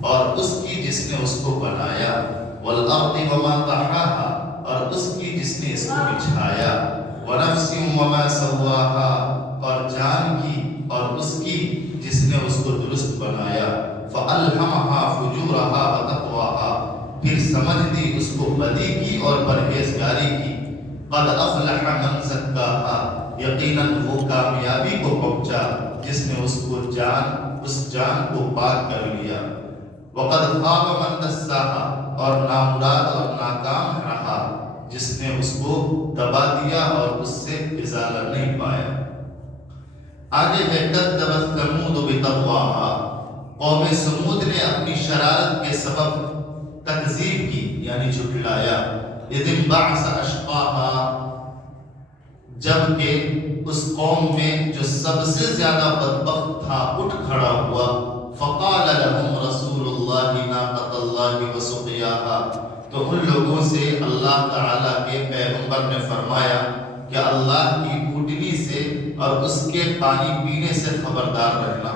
اور اس کی جس نے اس کو بنایا، والارض وما طحاها، اور اس کی جس نے اس کو بچھایا، ونفس وما سواها، اور جان کی اور اس کی جس نے اس کو درست بنایا، فألهمها فجورها وتقواها، پھر سمجھ دی اس کو بدی کی اور پرہیزگاری کی، قد افلح من زکاها، یقیناً وہ کامیابی کو پہنچا جس نے اس جان کو پاک کر لیا، وقد خاب من دساها، اور نامراد اور ناکام رہا جس نے اس کو دبا دیا اور اس سے ازالہ نہیں پایا۔ آگے ہے کذبت ثمود بطغواها، قوم سمود نے اپنی شرارت کے سبب تکذیب کی یعنی جھٹلایا، اذ انبعث اشقاها، جبکہ اس قوم میں جو سب سے زیادہ بدبخت تھا اٹھ کھڑا ہوا، فقال لهم رسول اللہ ناقۃ اللہ وسقیاها، تو ان لوگوں سے اللہ تعالیٰ کے پیغمبر نے فرمایا کہ اللہ کی اونٹنی سے اور اس کے پانی پینے سے خبردار رہنا۔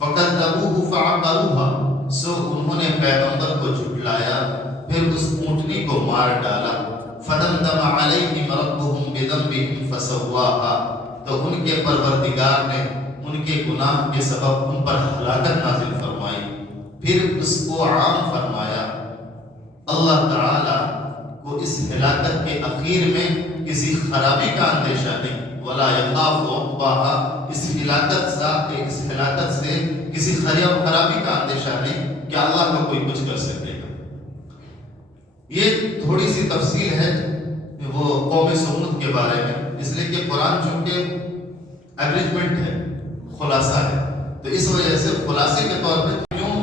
فکذبوہ فعقروها، سو انہوں نے پیغمبر کو جھٹلایا پھر اس اونٹنی کو مار ڈالا۔ فدمدم علیہم ربہم بذنبہم فسواها، تو ان کے پروردگار نے ان کے گناہ کے سبب ان پر ہلاکت نازل فرمائی، پھر اس کو عام فرمایا۔ اللہ تعالیٰ کو اس ہلاکت کے اخیر میں کسی خرابی کا اندیشہ نہیں، ولا یخاف عقباها، اس ہلاکت سے کسی خرابی کا اندیشہ نہیں کہ اللہ کو کوئی کچھ کر سکے گا۔ یہ تھوڑی سی تفصیل ہے وہ قوم سمود کے بارے میں، اس لیے کہ قرآن چونکہ ایبریجمنٹ ہے، خلاصہ ہے، تو اس وجہ سے خلاصے کے طور پہ کیوں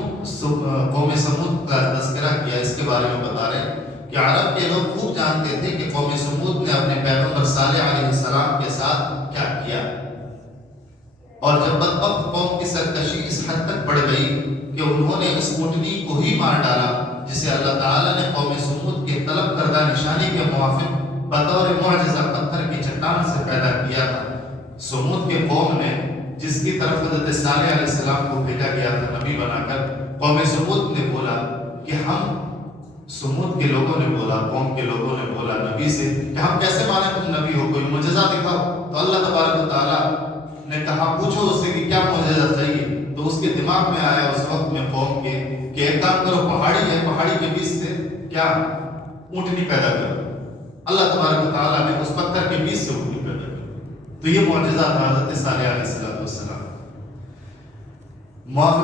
قوم سمود کا تذکرہ کیا اس کے بارے میں بتا رہے ہیں کہ عرب کے لوگ خوب جانتے تھے کہ قوم سمود نے اپنے پیغمبر صالح علیہ السلام کے ساتھ کیا کیا، اور جب بدبخت قوم کی سرکشی اس حد تک بڑھ گئی کہ انہوں نے اس اونٹنی کو ہی مار ڈالا جسے اللہ تعالیٰ نے قوم سمود کے طلب کردہ نشانی کے موافق بطور معجزہ پتھر کی چٹان سے پیدا کیا تھا۔ سمود کے قوم نے جس کی طرف حضرت صالح علیہ السلام کو بھیجا گیا تھا نبی بنا کر، قوم سمود نے بولا کہ سمود کے لوگوں نے بولا، قوم کے لوگوں نے بولا نبی سے کہ ہم کیسے مانے تم نبی ہو، کوئی معجزہ دکھاؤ۔ تو اللہ تبارک و تعالیٰ نے کہا پوچھو اس سے کہ کیا معجزہ چاہیے، تو اس کے دماغ میں آیا اس وقت میں قوم کے کہ ایک کام کرو، پہاڑی ہے، پہاڑی کے بیچ سے کیا اونٹنی پیدا کرو۔ اللہ تبارک و تعالیٰ نے اس پتھر کے بیچ سے اونٹنی پیدا کی، تو یہ معجزہ تھا حضرت صالح علیہ السلام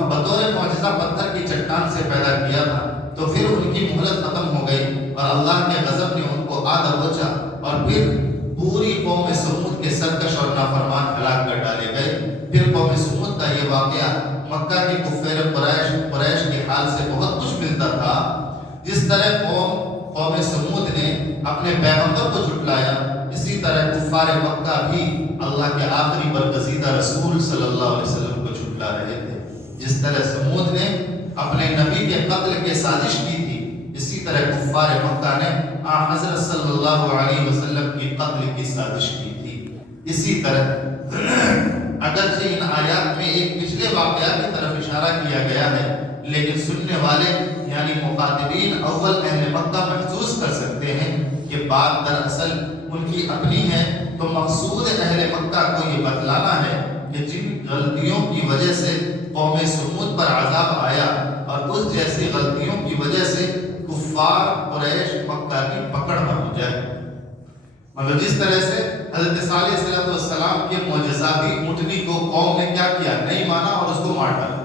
بطور معجزہ پتھر کی چٹان سے پیدا کیا تھا۔ تو پھر ان کی مہلت ختم ہو گئی اور اللہ کے غضب نے ان کو آدھا بوچا، اور پھر پوری قوم سمود کے سرکش اور نافرمان ہلاک کر ڈالے گئے۔ پھر قوم سمود کا یہ واقعہ مکہ کی کفار قریش کے حال سے بہت کچھ ملتا تھا۔ جس طرح قوم سمود نے اپنے پیغمبر کو جھٹلایا، اسی طرح کفار مکہ بھی اللہ کے آخری برگزیدہ رسول صلی اللہ علیہ وسلم کو جھٹلا رہے تھے۔ جس طرح سمود نے اپنے نبی کے قتل کی سازش کی تھی، اسی طرح کفار مکہ نے حضرت صلی اللہ علیہ وسلم کی قتل کی سازش کی تھی۔ اسی طرح اگرچہ ان آیات میں ایک پچھلے واقعہ کی طرف اشارہ کیا گیا ہے، لیکن سننے والے یعنی مخاطبین اول اہل مکہ محسوس کر سکتے ہیں کہ بات دراصل ان کی اپنی ہے، تو مقصود اہل مکہ کو یہ بتلانا ہے کہ جن غلطیوں کی وجہ سے قوم سمود پر عذاب آیا اور اس جیسی غلطیوں کی وجہ سے کفار قریش مکہ کی پکڑ نہ ہو جائے۔ مطلب جس طرح سے حضرت صالح علیہ السلام کے معجزاتی اونٹنی کو قوم نے کیا کیا، نہیں مانا اور اس کو مار ڈالا،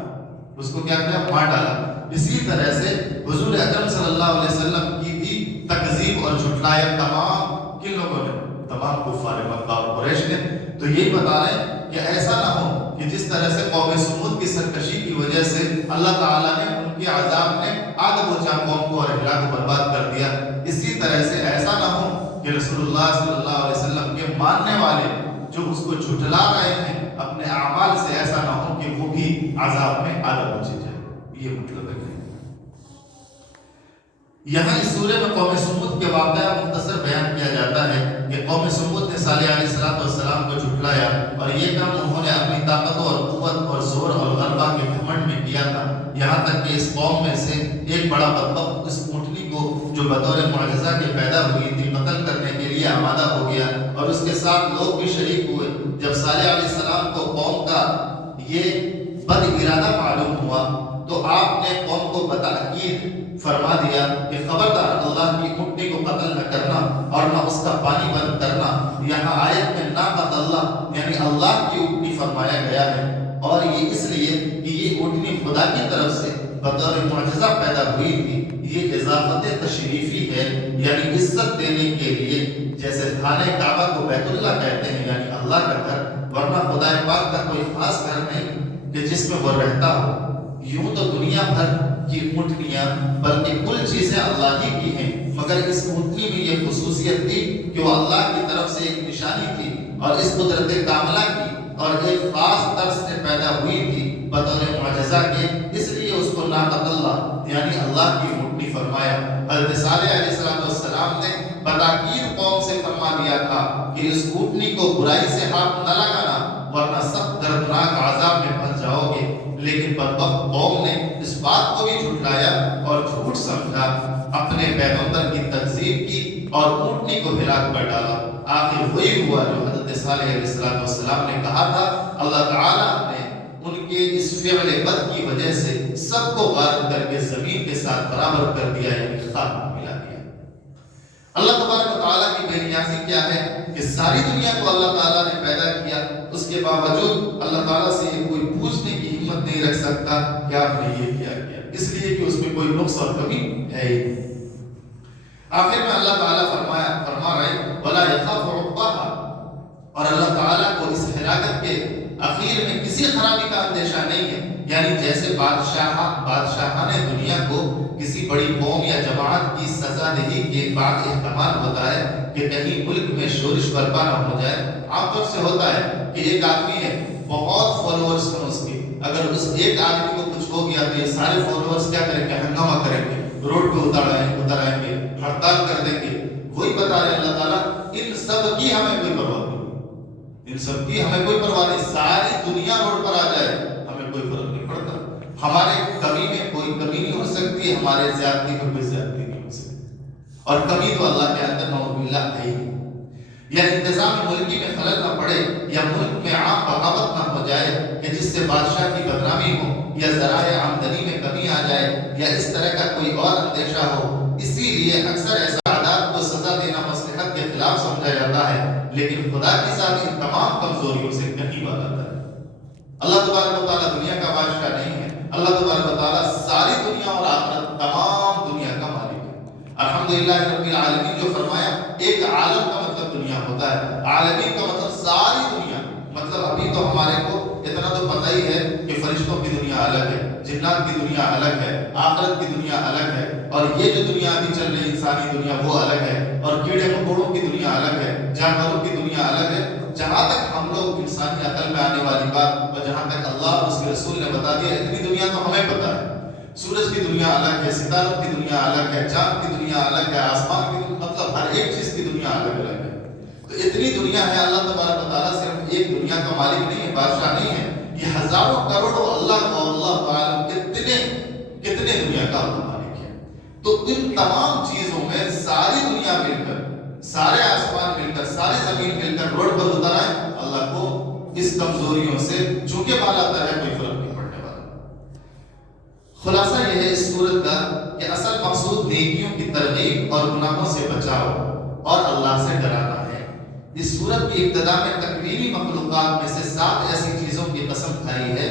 اس کو کیا کیا، مار ڈالا، اسی طرح سے حضور اکرم صلی اللہ علیہ وسلم کی بھی تکذیب اور جھٹلایا تمام کن لوگوں نے، تمام کفار مکہ اور قریش نے۔ تو یہی بتا رہے ہیں کہ ایسا نہ ہو کہ جس طرح سے قوم سمود کی سرکشی کی وجہ سے اللہ تعالیٰ نے ان کے عذاب نے آدھ بوچھا قوم کو اور ہلاک برباد کر دیا، اسی طرح سے ایسا نہ ہو کہ رسول اللہ صلی اللہ علیہ وسلم کے ماننے والے جو اس کو جھٹلا رہے ہیں اپنے اعمال سے، ایسا نہ ہو کہ وہ بھی عذاب میں آدھا بوچھے جائے۔ یہ مطلب ہے۔ یہاں اس سورے میں قوم سمود کے واقعہ مختصر بیان کیا جاتا ہے کہ قوم سمود نے صالح علیہ السلام کو جھٹلایا، اور یہ کام انہوں نے اپنی طاقتوں اور قوت اور زور اور غلبہ کے گھمنڈ میں کیا تھا، یہاں تک کہ اس قوم میں سے ایک بڑا بدبخت اس اونٹنی کو جو بطور معجزہ کے پیدا ہوئی تھی قتل کرنے کے لیے آمادہ ہو گیا، اور اس کے ساتھ لوگ بھی شریک ہوئے۔ جب صالح علیہ السلام کو قوم کا یہ بد ارادہ معلوم ہوا تو آپ نے قوم کو بتاکید فرما دیا کہ خبردار اللہ کی اونٹنی کو قتل نہ کرنا اور نہ اس کا پانی بند کرنا۔ یہاں آیت میں ناقۃ اللہ یعنی اللہ کی اونٹنی فرمایا گیا ہے، اور یہ اس لیے کہ یہ اونٹنی خدا کی طرف سے بطور معجزہ پیدا ہوئی تھی۔ یہ اضافت تشریفی ہے، یعنی عزت دینے کے لیے، جیسے خانہ کعبہ کو بیت اللہ کہتے ہیں یعنی اللہ کا گھر، ورنہ خدا پاک کا کوئی خاص گھر نہیں کہ جس میں وہ رہتا ہو۔ یوں تو دنیا بھر کی اونٹنیاں بلکہ کل چیزیں اللہ ہی کی ہیں، مگر اس اونٹنی میں یہ خصوصیت تھی کہ وہ اللہ کی طرف سے ایک نشانی تھی اور اس قدرت کاملہ کی اور ایک خاص طرز سے پیدا ہوئی تھی بطور معجزہ کے، اس لیے اس کو ناقۃ اللہ یعنی اللہ کی اونٹنی فرمایا۔ حضرت صالح علیہ السلام نے بتاکید قوم سے فرما دیا تھا کہ اس اونٹنی کو برائی سے ہاتھ نہ لگانا ورنہ سخت دردناک عذاب میں پھنس جاؤ گے، لیکن بدبخت قوم نے اس بات کو بھی جھٹلایا اور جھوٹ سمجھا، اپنے پیغمبر کی تکذیب کی اور اونٹنی کو ہلاک کر ڈالا۔ آخر وہی ہوا جو حضرت صالح علیہ السلام نے کہا تھا، اللہ تعالیٰ نے ان کے اس فعل بد کی وجہ سے سب کو غارت کر کے زمین کے ساتھ برابر کر دیا، یعنی خاک میں ملا دیا۔ اللہ تبارک و تعالیٰ کی بے نیازی کیا ہے کہ ساری دنیا کو اللہ تعالیٰ نے پیدا کیا، اس کے باوجود اللہ تعالیٰ سے کوئی پوچھنے کی ہمت نہیں رکھ سکتا کہ آپ نے یہ کیا کیا، اس لیے کہ اس میں کوئی نقص اور کمی ہے ہی نہیں۔ آخر میں اللہ تعالیٰ فرما رہے وَلَا يَخَافُ عُقْبَاهَا، اور اللہ تعالیٰ کو اس ہلاکت کے اخیر میں کسی خرابی کا اندیشہ نہیں ہے، یعنی جیسے بادشاہان دنیا کو کسی بڑی قوم یا جماعت کی سزا دہی کے بعد احتمال ہوتا ہے کہ کہیں ملک میں شورش برپا نہ ہو جائے۔ عام طور سے ہوتا ہے کہ ایک آدمی ہے، بہت فالوورز ہیں اس کے، اگر اس ایک آدمی کو کچھ ہو گیا تو یہ سارے فالوورز کیا کریں گے؟ ہنگامہ کریں گے، روڈ پہ اتر آئیں گے، ہڑتال کر دیں گے۔ وہی بتا رہے اللہ تعالیٰ ان سب کی ہمیں کوئی پرواہ نہیں، ان سب کی ہمیں کوئی پرواہ نہیں، ساری دنیا روڈ پر آ جائے ہمیں کوئی فرق نہیں پڑتا، ہمارے کمی میں کوئی کمی نہیں ہو سکتی، ہمارے زیادتی میں کوئی زیادتی نہیں ہو سکتی، اور کمی تو اللہ کے اندر نعوذ باللہ ہے ہی۔ یا انتظام ملکی میں خلل نہ پڑے، یا ملک میں عام بغاوت نہ ہو جائے کہ جس سے بادشاہ کی بدنامی ہو، یا ذرائع آمدنی میں کمی آ جائے، یا اس طرح کا کوئی اور اندیشہ ہو۔ اسی لیے اکثر ایسا عادات کو سزا دینا مصلحت کے خلاف سمجھا جاتا ہے، لیکن خدا کی ذات ان تمام کمزوریوں سے کہیں بالا ہے۔ اللہ تبارک و تعالیٰ دنیا کا بادشاہ نہیں ہے، اللہ تبارک و تعالیٰ ساری دنیا اور آخرت تمام دنیا کا مالک ہے۔ الحمدللہ رب العالمین جو فرمایا، ایک عالم کا مطلب دنیا ہوتا ہے، عالمین کا مطلب ساری دنیا، مطلب ابھی تو ہمارے کو اتنا تو پتہ ہی ہے کہ فرشتوں کی دنیا الگ ہے، جنات کی دنیا الگ ہے، آخرت کی دنیا الگ ہے، اور یہ جو دنیا ابھی چل رہی انسانی دنیا وہ الگ ہے، اور کیڑے مکوڑوں کی دنیا الگ ہے، جانوروں کی دنیا الگ ہے۔ جہاں تک ہم لوگ انسانی عقل میں آنے والی بات، اور جہاں تک اللہ اور اس کے رسول نے بتا دیا، اتنی دنیا تو ہمیں پتہ ہے۔ سورج کی دنیا الگ ہے، ستاروں کی دنیا الگ ہے، چاند کی دنیا الگ ہے، آسمان کی دنیا، مطلب ہر ایک چیز کی دنیا الگ الگ ہے۔ تو اتنی دنیا ہے، اللہ تبارک و تعالیٰ صرف ایک دنیا کا مالک نہیں ہے، بادشاہ نہیں ہے، یہ ہزاروں کروڑوں اللہ کو اللہ تعالیٰ کتنے دنیا کا اللہ مالک ہے۔ تو ان تمام چیزوں میں ساری دنیا مل کر، سارے آسمان مل کر، ساری زمین مل کر روڈ پر اتر آئے، اللہ کو اس کمزوریوں سے چونکہ بالا تر ہے کوئی فرق نہیں پڑنے والا۔ خلاصہ یہ ہے اس صورت کا کہ اصل مقصود نیکیوں کی ترغیب اور گناہوں سے بچاؤ اور اللہ سے ڈرانا ہے۔ اس صورت کی ابتدا میں تکوینی مخلوقات میں سے 7 ایسی چیزوں کی قسم کھائی ہے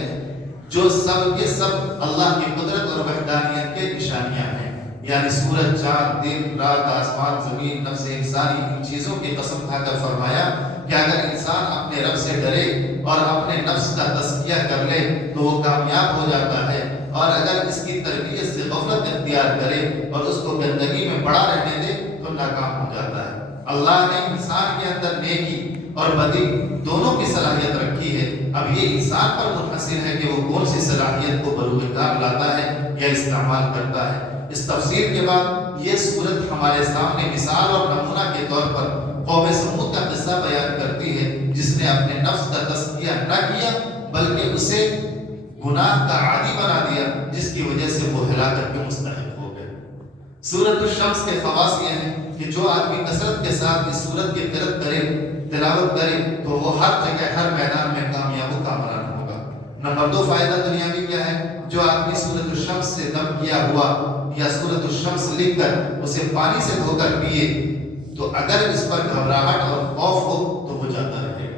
جو سب کے سب اللہ کی قدرت اور وحدانیت کے نشانیاں ہیں، یعنی سورج، چاند، دن، رات، آسمان، زمین، نفس انسانی، ان چیزوں کی قسم کھا کر فرمایا کہ اگر انسان اپنے رب سے ڈرے اور اپنے نفس کا تزکیہ کر لے تو وہ کامیاب ہو جاتا ہے، اور اگر اس کی تربیت سے غفلت اختیار کرے اور اس کو گندگی میں پڑا رہنے دے تو ناکام ہو جاتا ہے۔ اللہ نے انسان کے اندر نیکی اور بدی دونوں کی صلاحیت رکھی ہے. اب یہ انسان پر منحصر ہے کہ وہ کون سی صلاحیت کو بروئے کار لاتا ہے یا استعمال کرتا ہے. اس تفسیر کے بعد یہ سورت ہمارے سامنے مثال اور نمونہ کے طور پر قوم سمود کا قصہ بیان کرتی ہے جس نے اپنے نفس کا تزکیہ نہ کیا بلکہ اسے گناہ کا عادی بنا دیا، جس کی وجہ سے وہ ہلاکت کے مستحق ہو گئے. سورۃ الشمس کے خواص یہ ہیں کہ جو آدمی کثرت کے ساتھ اس سورت کی قرأت کرے، تلاوت کرے، تو وہ ہر جگہ ہر میدان میں کامیاب و کامران ہوگا. نمبر 2 فائدہ دنیاوی کیا ہے؟ جو آدمی سورۃ الشمس سے دم کیا ہوا یا سورۃ الشمس لکھ کر اسے پانی سے دھو کر پیے تو اگر اس پر گھبراہٹ اور خوف ہو تو وہ جاتا رہے گا.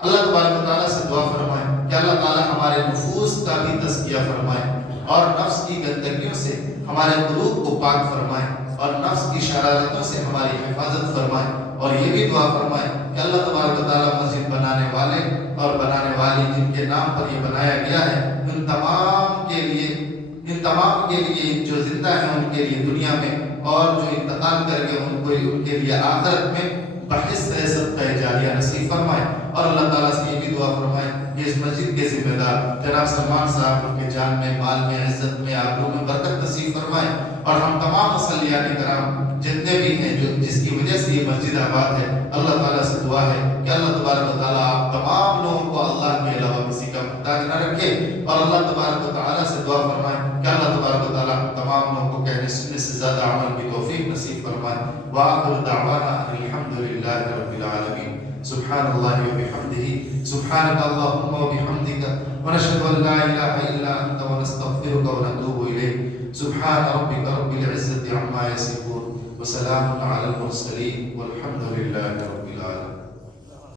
اللہ تبارک و تعالیٰ سے دعا فرمائیں کہ اللہ تعالیٰ ہمارے نفوس کا بھی تزکیہ فرمائے اور نفس کی گندگیوں سے ہمارے قلوب کو پاک فرمائے اور نفس کی شرارتوں سے ہماری حفاظت فرمائے. اور یہ بھی دعا فرمائے کہ اللہ تبارک و تعالیٰ مسجد بنانے والے اور بنانے والی جن کے نام پر یہ بنایا گیا ہے ان تمام کے لیے جو زندہ ہیں ان کے لیے دنیا میں اور جو انتقال کر کے ان کے لیے آخرت میں بحث صدقہ جاریہ نصیب فرمائے. اور اللہ تعالیٰ سے یہ بھی دعا فرمائے کہ اس مسجد کے ذمہ دار جناب سلمان صاحب ان کے جان میں، مال میں، عزت میں، آبرو میں برکت نصیب فرمائے. اور ہم تمام مصلیان کرام جتنے بھی ہیں جو جس کی وجہ سے یہ مسجد آباد ہے، اللہ تعالیٰ سے دعا ہے کہ اللہ تبارک و تعالیٰ آپ تمام لوگوں کو اللہ کے علاوہ کسی کا محتاج نہ رکھے. اور اللہ تبارک و تعالیٰ سے دعا فرمائے کہ اللہ تبارک و تعالیٰ تمام لوگوں کو کہنے سننے سے زیادہ عمل کی توفیق نصیب فرمائے. وآخر دعوانا الحمدللہ رب العالمین. سبحان اللہ وبحمدہ، سبحانک اللہم وبحمدک، ونشہد ان لا الہ الا انت ونستغفرک ونتوب الیک. سبحان ربک رب العزة عما یصفون وسلام علی المرسلین والحمد للہ رب